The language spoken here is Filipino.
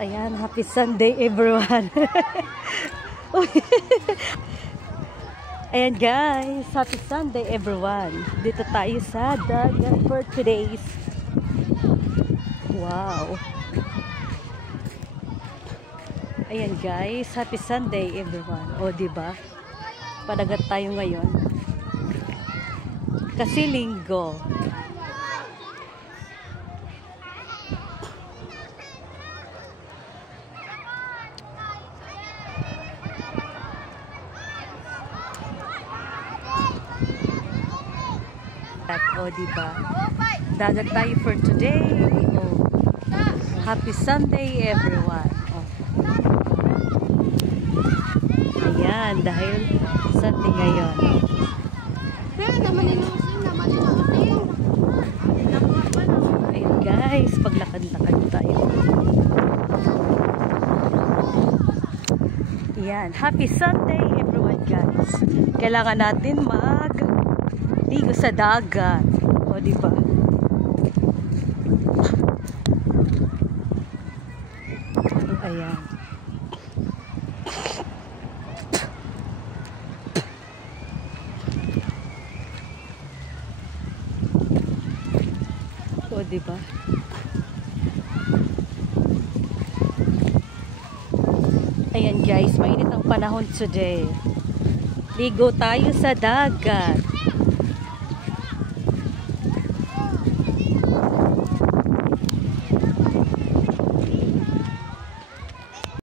Ayan, happy Sunday everyone. Ayan guys, happy Sunday everyone. Dito tayo sa dagat for today's. Wow. Ayan guys, happy Sunday everyone. O diba? Padagat tayo ngayon. Kasi linggo. O diba? Dagat tayo for today. Oh. Happy Sunday everyone. Oh. Ayan, dahil Sunday ngayon. Ayan guys, paglakad-lakad tayo. Ayan, happy Sunday everyone guys. Kailangan natin ligo sa dagat. O, diba? Ayan. O, diba? Ayan guys, mainit ang panahon today. Ligo tayo sa dagat.